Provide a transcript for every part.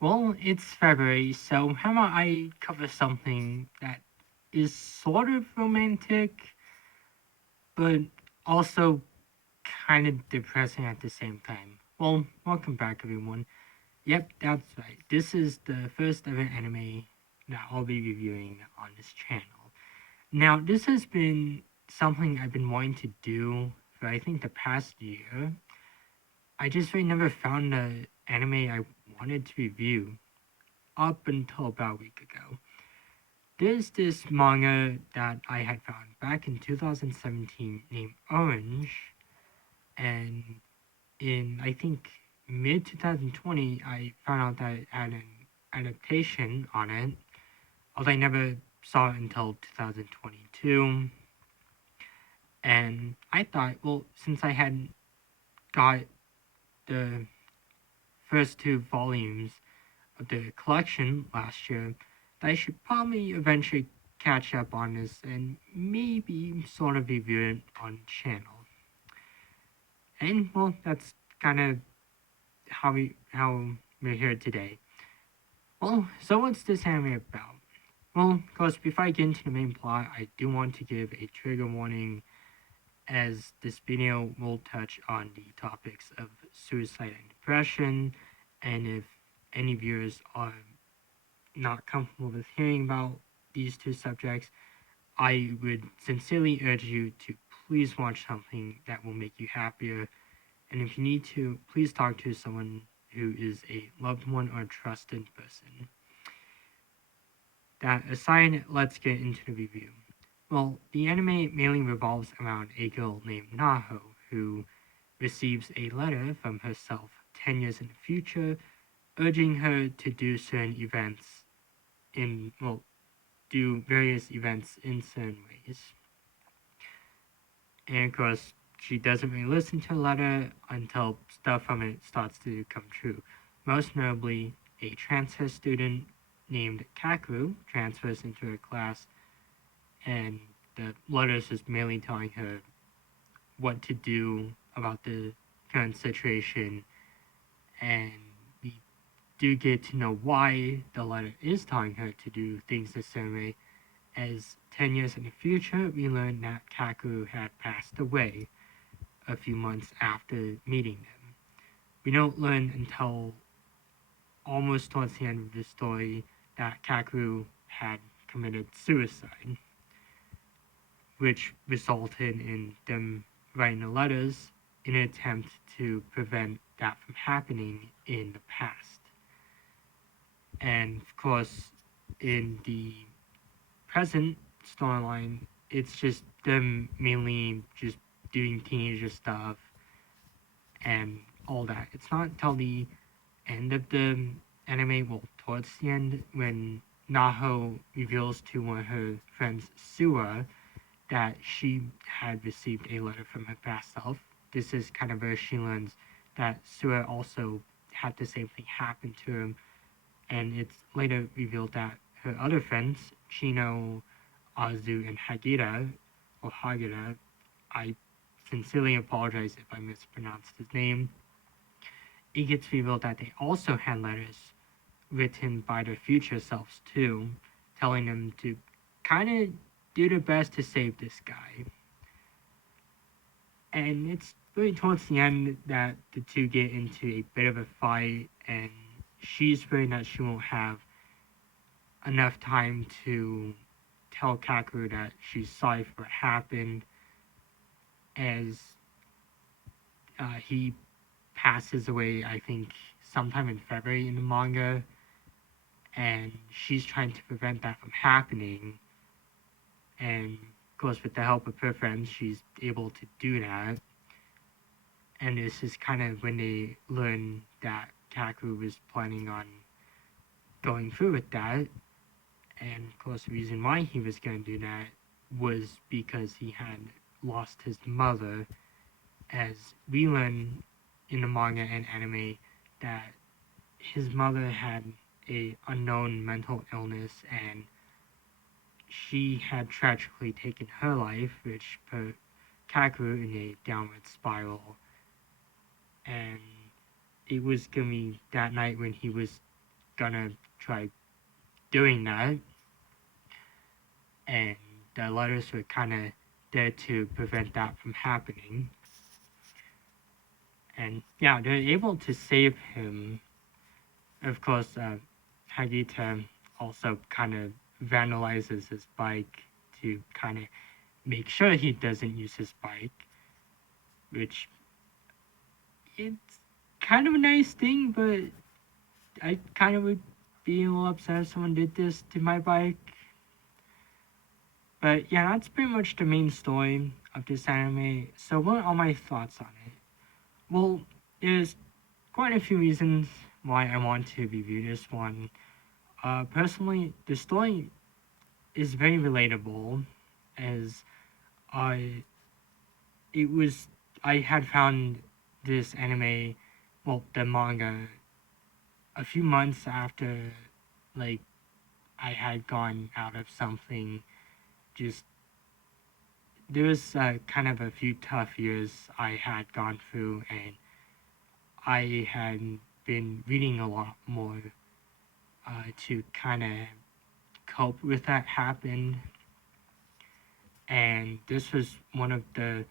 Well, it's February, so how about I cover something that is sort of romantic, but also kind of depressing at the same time. Well, welcome back, everyone. Yep, that's right. This is the first ever anime that I'll be reviewing on this channel. Now, this has been something I've been wanting to do for I think the past year. I just really never found the anime I wanted to review up until about a week ago. There's this manga that I had found back in 2017 named Orange, and in I think mid 2020 I found out that it had an adaptation on it, although I never saw it until 2022. And I thought, well, since I had got the first two volumes of the collection last year, that I should probably eventually catch up on this and maybe sort of review it on channel. And well, that's kind of how we're here today. Well, so what's this anime about? Well, of course, before I get into the main plot, I do want to give a trigger warning as this video will touch on the topics of suicide and depression, and if any viewers are not comfortable with hearing about these two subjects, I would sincerely urge you to please watch something that will make you happier. And if you need to, please talk to someone who is a loved one or a trusted person. That aside, let's get into the review. Well, the anime mainly revolves around a girl named Naho who receives a letter from herself 10 years in the future urging her to do certain events do various events in certain ways. And of course, she doesn't really listen to the letter until stuff from it starts to come true. Most notably, a transfer student named Kakeru transfers into her class, and the letter is just mainly telling her what to do about the current situation, and we do get to know why the letter is telling her to do things a certain way, as 10 years in the future, we learn that Kakeru had passed away a few months after meeting them. We don't learn until almost towards the end of the story that Kakeru had committed suicide, which resulted in them writing the letters in an attempt to prevent that from happening in the past. And of course, in the present storyline, it's just them mainly just doing teenager stuff and all that. It's not until the end of the anime, well, towards the end, when Naho reveals to one of her friends, Sua, that she had received a letter from her past self. This is kind of where she learns that Sua also had the same thing happen to him, and it's later revealed that her other friends, Chino, Azu, and Hagura, I sincerely apologize if I mispronounced his name. It gets revealed that they also had letters written by their future selves too, telling them to kind of do their best to save this guy. And it's really towards the end that the two get into a bit of a fight, and she's worried that she won't have enough time to tell Kakeru that she's sorry for what happened, as he passes away, I think, sometime in February in the manga, and she's trying to prevent that from happening. And of course, with the help of her friends, she's able to do that. And this is kind of when they learn that Kakeru was planning on going through with that. And of course, the reason why he was going to do that was because he had lost his mother, as we learn in the manga and anime that his mother had a unknown mental illness, and she had tragically taken her life, which put Kakeru in a downward spiral. And it was gonna be that night when he was gonna try doing that, and the letters were kind of there to prevent that from happening. And yeah, they're able to save him. Of course, Hagita also kind of vandalizes his bike to kind of make sure he doesn't use his bike, which it's kind of a nice thing, but I kind of would be a little upset if someone did this to my bike. But yeah, that's pretty much the main story of this anime. So what are my thoughts on it? Well, there's quite a few reasons why I want to review this one. Personally, the story is very relatable, as I it was I had found this anime, well, the manga, a few months after, like, I had gone out of something. Just there was kind of a few tough years I had gone through, and I had been reading a lot more to kind of cope with that happened. And this was one of the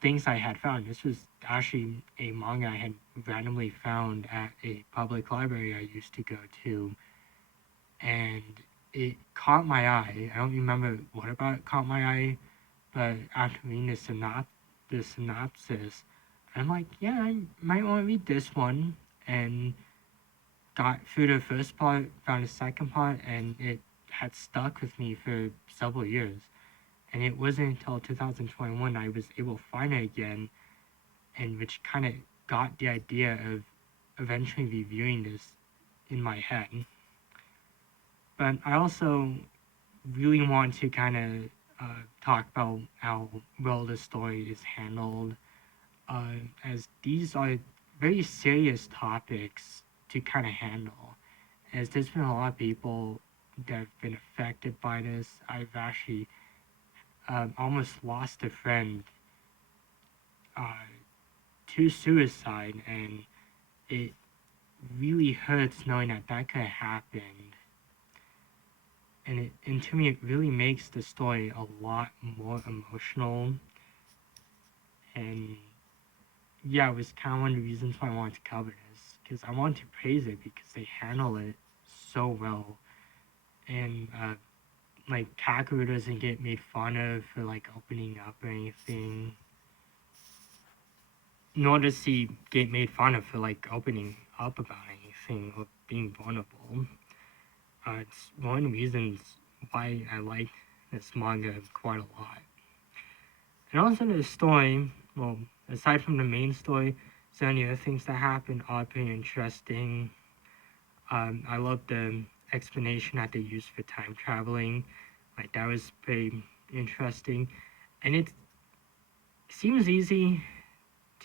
things I had found. This was actually a manga I had randomly found at a public library I used to go to, and it caught my eye. I don't remember what about it caught my eye, but after reading the synopsis, I'm like, yeah, I might want to read this one, and got through the first part, found the second part, and it had stuck with me for several years. And it wasn't until 2021 I was able to find it again, and which kind of got the idea of eventually reviewing this in my head. But I also really want to kind of talk about how well the story is handled, as these are very serious topics to kind of handle. As there's been a lot of people that have been affected by this. I've actually almost lost a friend uh, to suicide, and it really hurts knowing that that could have happened. And to me, it really makes the story a lot more emotional. And yeah, it was kind of one of the reasons why I wanted to cover this, because I wanted to praise it because they handle it so well. And like, Kakeru doesn't get made fun of for like opening up or anything, nor does he get made fun of for like opening up about anything or being vulnerable. It's one of the reasons why I like this manga quite a lot. And also the story, well, aside from the main story, so many other things that happen are pretty interesting. I love the explanation that they used for time traveling. Like, that was pretty interesting. And it seems easy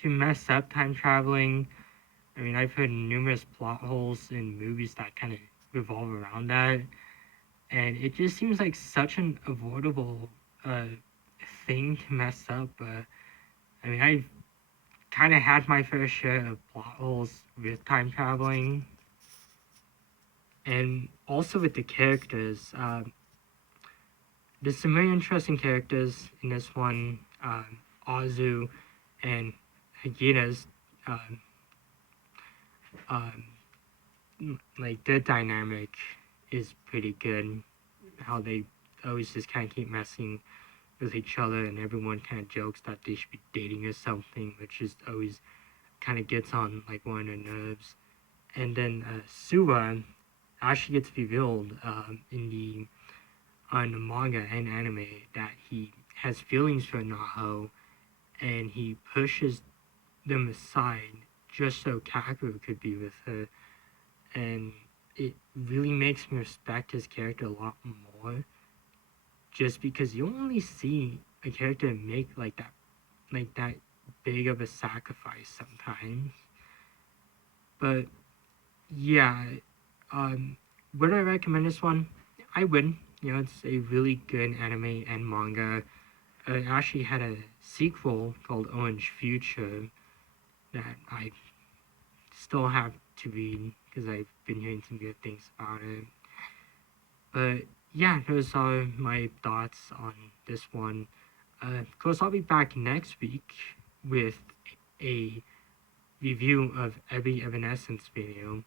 to mess up time traveling. I mean, I've heard numerous plot holes in movies that kind of revolve around that. And it just seems like such an avoidable uh, thing to mess up. I mean, I've kind of had my fair share of plot holes with time traveling. And also with the characters. There's some very interesting characters in this one. Azu and Hagita's, um, um, like, their dynamic is pretty good. How they always just kind of keep messing with each other, and everyone kind of jokes that they should be dating or something, which is always kind of gets on like one of their nerves. And then Suwa actually gets revealed in the manga and anime that he has feelings for Naho, and he pushes them aside just so Kakeru could be with her. And it really makes me respect his character a lot more, just because you don't really see a character make like that big of a sacrifice sometimes. But yeah, would I recommend this one? I would. You know, it's a really good anime and manga. It actually had a sequel called Orange Future that I still have to read because I've been hearing some good things about it. But yeah, those are my thoughts on this one. Of course, I'll be back next week with a review of every Evanescence video.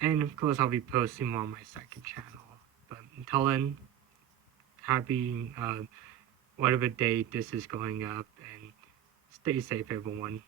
And of course, I'll be posting more on my second channel. But until then, happy whatever date this is going up, and stay safe, everyone.